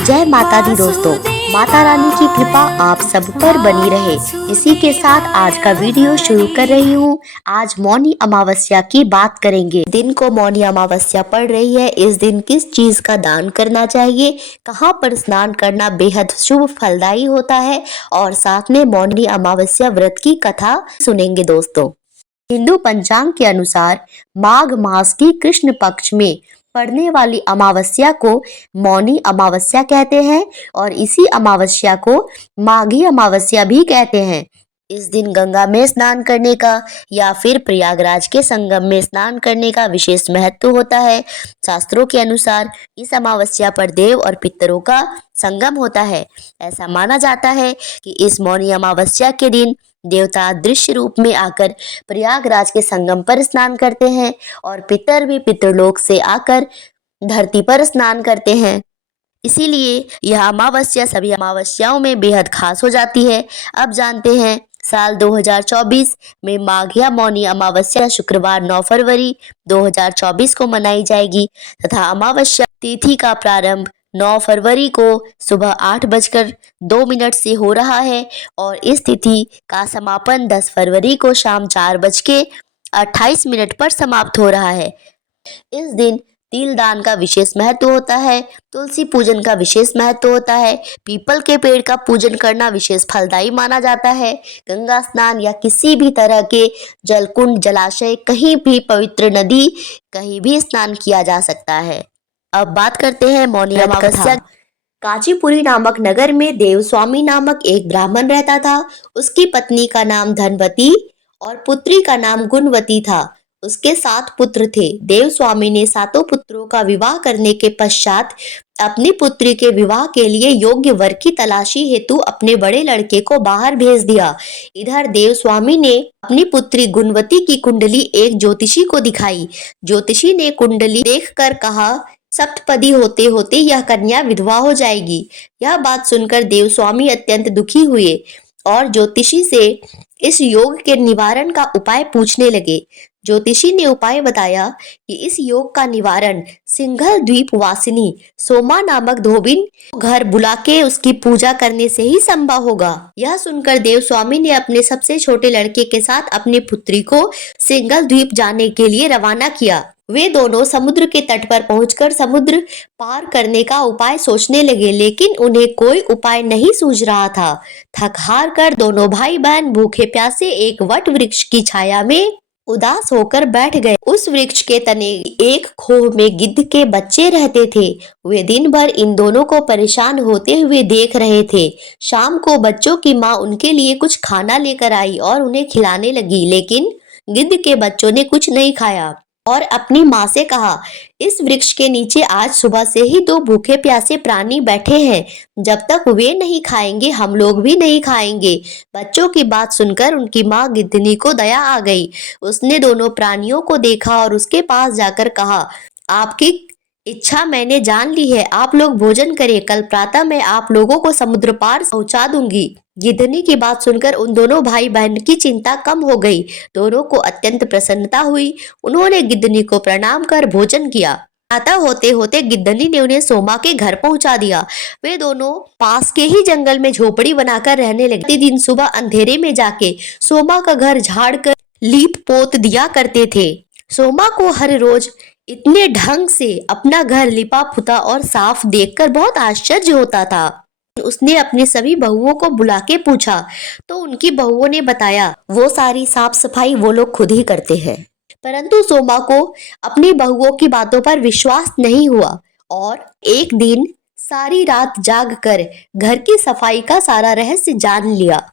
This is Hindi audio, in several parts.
जय माता दी दोस्तों, माता रानी की कृपा आप सब पर बनी रहे। इसी के साथ आज का वीडियो शुरू कर रही हूँ। आज मौनी अमावस्या की बात करेंगे। दिन को मौनी अमावस्या पड़ रही है। इस दिन किस चीज का दान करना चाहिए, कहाँ पर स्नान करना बेहद शुभ फलदायी होता है, और साथ में मौनी अमावस्या व्रत की कथा सुनेंगे दोस्तों। हिंदू पंचांग के अनुसार माघ मास की कृष्ण पक्ष में पड़ने वाली अमावस्या को मौनी अमावस्या कहते हैं और इसी अमावस्या को माघी अमावस्या भी कहते हैं। इस दिन गंगा में स्नान करने का या फिर प्रयागराज के संगम में स्नान करने का विशेष महत्व होता है। शास्त्रों के अनुसार इस अमावस्या पर देव और पितरों का संगम होता है। ऐसा माना जाता है कि इस मौनी अमावस्या के दिन देवता दृश्य रूप में आकर प्रयागराज के संगम पर स्नान करते हैं और पितर भी पितरलोक से आकर धरती पर स्नान करते हैं। इसीलिए यह अमावस्या सभी अमावस्याओं में बेहद खास हो जाती है। अब जानते हैं साल 2024 में माघिया मौनी अमावस्या शुक्रवार 9 फरवरी 2024 को मनाई जाएगी तथा अमावस्या तिथि का प्रारंभ 9 फरवरी को सुबह 8:02 से हो रहा है और इस तिथि का समापन 10 फरवरी को शाम 4:28 पर समाप्त हो रहा है। इस दिन तिल दान का विशेष महत्व होता है, तुलसी पूजन का विशेष महत्व होता है, पीपल के पेड़ का पूजन करना विशेष फलदायी माना जाता है। गंगा स्नान या किसी भी तरह के जलकुंड, जलाशय, कहीं भी पवित्र नदी, कहीं भी स्नान किया जा सकता है। अब बात करते हैं मौनी अमावस्या। कांचीपुरी नामक नगर में देवस्वामी नामक एक ब्राह्मण रहता था। उसकी पत्नी का नाम धनवती और पुत्री का नाम गुणवती था। उसके 7 पुत्र थे। देवस्वामी ने 7 पुत्रों का विवाह करने के पश्चात अपनी पुत्री के विवाह के लिए योग्य वर की तलाशी हेतु अपने बड़े लड़के को बाहर भेज दिया। इधर देवस्वामी ने अपनी पुत्री गुणवती की कुंडली एक ज्योतिषी को दिखाई। ज्योतिषी ने कुंडली देखकर कहा, सप्तपदी होते होते यह कन्या विधवा हो जाएगी। यह बात सुनकर देवस्वामी अत्यंत दुखी हुए और ज्योतिषी से इस योग के निवारण का उपाय पूछने लगे। ज्योतिषी ने उपाय बताया कि इस योग का निवारण सिंघल द्वीप वासिनी सोमा नामक धोबिन घर बुला के उसकी पूजा करने से ही संभव होगा। यह सुनकर देवस्वामी ने अपने सबसे छोटे लड़के के साथ अपनी पुत्री को सिंघल द्वीप जाने के लिए रवाना किया। वे दोनों समुद्र के तट पर पहुंचकर समुद्र पार करने का उपाय सोचने लगे, लेकिन उन्हें कोई उपाय नहीं सूझ रहा था। थक हार कर दोनों भाई बहन भूखे प्यासे एक वट वृक्ष की छाया में उदास होकर बैठ गए। उस वृक्ष के तने एक खोह में गिद्ध के बच्चे रहते थे। वे दिन भर इन दोनों को परेशान होते हुए देख रहे थे। शाम को बच्चों की माँ उनके लिए कुछ खाना लेकर आई और उन्हें खिलाने लगी, लेकिन गिद्ध के बच्चों ने कुछ नहीं खाया और अपनी माँ से कहा, इस वृक्ष के नीचे आज सुबह से ही 2 भूखे प्यासे प्राणी बैठे हैं। जब तक वे नहीं खाएंगे हम लोग भी नहीं खाएंगे। बच्चों की बात सुनकर उनकी माँ गिद्धनी को दया आ गई। उसने दोनों प्राणियों को देखा और उसके पास जाकर कहा, आपकी इच्छा मैंने जान ली है, आप लोग भोजन करें। कल प्रातः मैं आप लोगों को समुद्र पार पहुंचा दूंगी। गिद्धनी की बात सुनकर उन दोनों भाई बहन की चिंता कम हो गई। दोनों को अत्यंत प्रसन्नता हुई। उन्होंने गिद्धनी को प्रणाम कर भोजन किया। प्रातः होते होते गिद्धनी ने उन्हें सोमा के घर पहुंचा दिया। वे दोनों पास के ही जंगल में झोपड़ी बनाकर रहने लगे। प्रतिदिन सुबह अंधेरे में जाके सोमा का घर झाड़ कर लीप पोत दिया करते थे। सोमा को हर रोज इतने ढंग से अपना घर लिपा पुता और साफ देखकर बहुत आश्चर्य होता था। उसने अपनी सभी बहुओं को बुला के पूछा तो उनकी बहुओं ने बताया वो सारी साफ सफाई वो लोग खुद ही करते हैं। परंतु सोमा को अपनी बहुओं की बातों पर विश्वास नहीं हुआ और एक दिन सारी रात जाग कर घर की सफाई का सारा रहस्य जान लिया।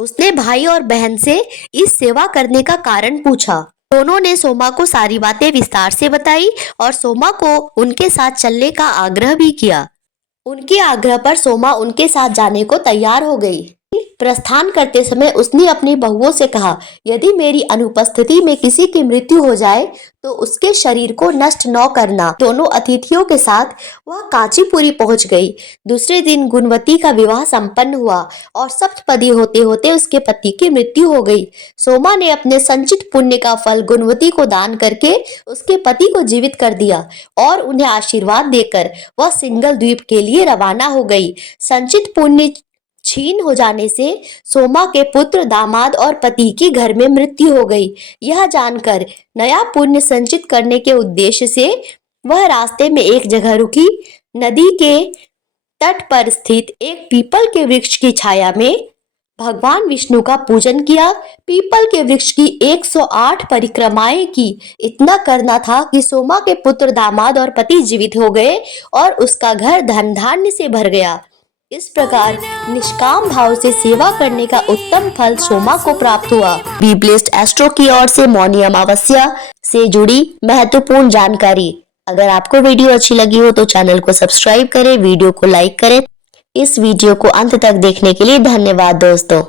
उसने भाई और बहन से इस सेवा करने का कारण पूछा। दोनों ने सोमा को सारी बातें विस्तार से बताई और सोमा को उनके साथ चलने का आग्रह भी किया। उनके आग्रह पर सोमा उनके साथ जाने को तैयार हो गई। प्रस्थान करते समय उसने अपनी बहुओं से कहा, यदि मेरी अनुपस्थिति में किसी की मृत्यु हो जाए तो उसके शरीर को नष्ट न करना। दोनों अतिथियों के साथ वह कांचीपुरी पहुंच गई। दूसरे दिन गुणवती का विवाह संपन्न हुआ और सप्तपदी होते होते उसके पति की मृत्यु हो गई। सोमा ने अपने संचित पुण्य का फल गुणवती को दान करके उसके पति को जीवित कर दिया और उन्हें आशीर्वाद देकर वह सिंगल द्वीप के लिए रवाना हो गई। संचित पुण्य छीन हो जाने से सोमा के पुत्र, दामाद और पति की घर में मृत्यु हो गई। यह जानकर नया पुण्य संचित करने के उद्देश्य से वह रास्ते में एक जगह रुकी। नदी के तट पर स्थित एक पीपल के वृक्ष की छाया में भगवान विष्णु का पूजन किया। पीपल के वृक्ष की 108 परिक्रमाएं की। इतना करना था कि सोमा के पुत्र, दामाद और पति जीवित हो गए और उसका घर धन धान्य से भर गया। इस प्रकार निष्काम भाव से सेवा करने का उत्तम फल सोमा को प्राप्त हुआ। बी ब्लेस्ड एस्ट्रो की ओर से मौनी अमावस्या से जुड़ी महत्वपूर्ण जानकारी। अगर आपको वीडियो अच्छी लगी हो तो चैनल को सब्सक्राइब करें, वीडियो को लाइक करें। इस वीडियो को अंत तक देखने के लिए धन्यवाद दोस्तों।